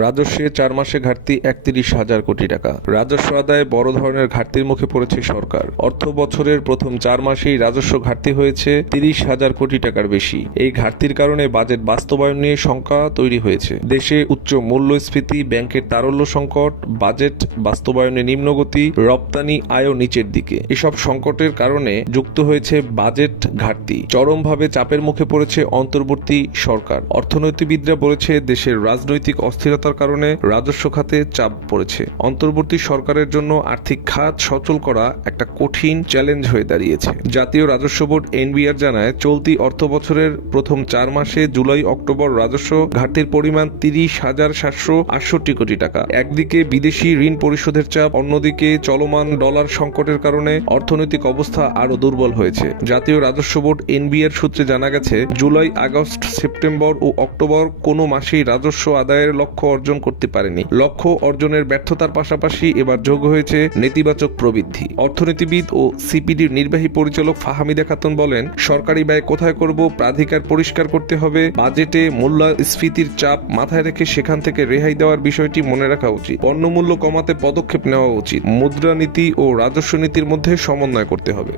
রাজস্বে চার মাসে ঘাটতি একত্রিশ হাজার কোটি টাকা। রাজস্ব আদায়ে বড় ধরনের ঘাটতির মুখে পড়েছে সরকার। অর্থ বছরের প্রথম চার মাসেই রাজস্ব ঘাটতি হয়েছে তিরিশ হাজার কোটি টাকার বেশি। এই ঘাটতির কারণে বাজেট বাস্তবায়ন নিয়ে শঙ্কা তৈরি হয়েছে। দেশে উচ্চ মূল্যস্ফীতি, ব্যাংকের তারল্য সংকট, বাজেট বাস্তবায়নে নিম্নগতি, রপ্তানি আয়ও নিচের দিকে। এসব সংকটের কারণে যুক্ত হয়েছে বাজেট ঘাটতি। চরমভাবে চাপের মুখে পড়েছে অন্তর্বর্তী সরকার। অর্থনীতিবিদরা বলেছে, দেশের রাজনৈতিক অস্থিরতার কারণে রাজস্ব খাতে চাপ পড়েছে। অন্তর্বর্তী সরকারের জন্য আর্থিক খাত সচল করা একটা কঠিন চ্যালেঞ্জ হয়ে দাঁড়িয়েছে। জাতীয় রাজস্ব বোর্ড এনবিআর জানায়, চলতি অর্থ বছরের প্রথম চার মাসে জুলাই, অক্টোবর রাজস্ব ঘাটতির পরিমাণ তিরিশ হাজার সাতশো আটষট্টি কোটি টাকা। একদিকে বিদেশি ঋণ পরিশোধের চাপ, অন্যদিকে চলমান ডলার সংকটের কারণে অর্থনৈতিক অবস্থা আরও দুর্বল হয়েছে। জাতীয় রাজস্ব বোর্ড এনবিআর সূত্রে জানা গেছে, জুলাই, আগস্ট, সেপ্টেম্বর ও অক্টোবর কোনো মাসেই রাজস্ব আদায়ের লক্ষ্য অর্জন করতে পারেনি। লক্ষ্য অর্জনের ব্যর্থতার পাশাপাশি এবার যোগ হয়েছে নেতিবাচক প্রবৃদ্ধি। অর্থনীতিবিদ ও সিপিডির নির্বাহী পরিচালক ফাহামিদা খাতুন বলেন, সরকারি ব্যয় কোথায় করব, প্রাধিকার পরিষ্কার করতে হবে, বাজেটে মূল্যস্ফীতির চাপ মাথায় রেখে সেখান থেকে রেহাই দেওয়ার বিষয়টি মনে রাখা উচিত। পণ্যমূল্য কমাতে পদক্ষেপ নেওয়া উচিত। মুদ্রানীতি ও রাজস্ব নীতির মধ্যে সমন্বয় করতে হবে।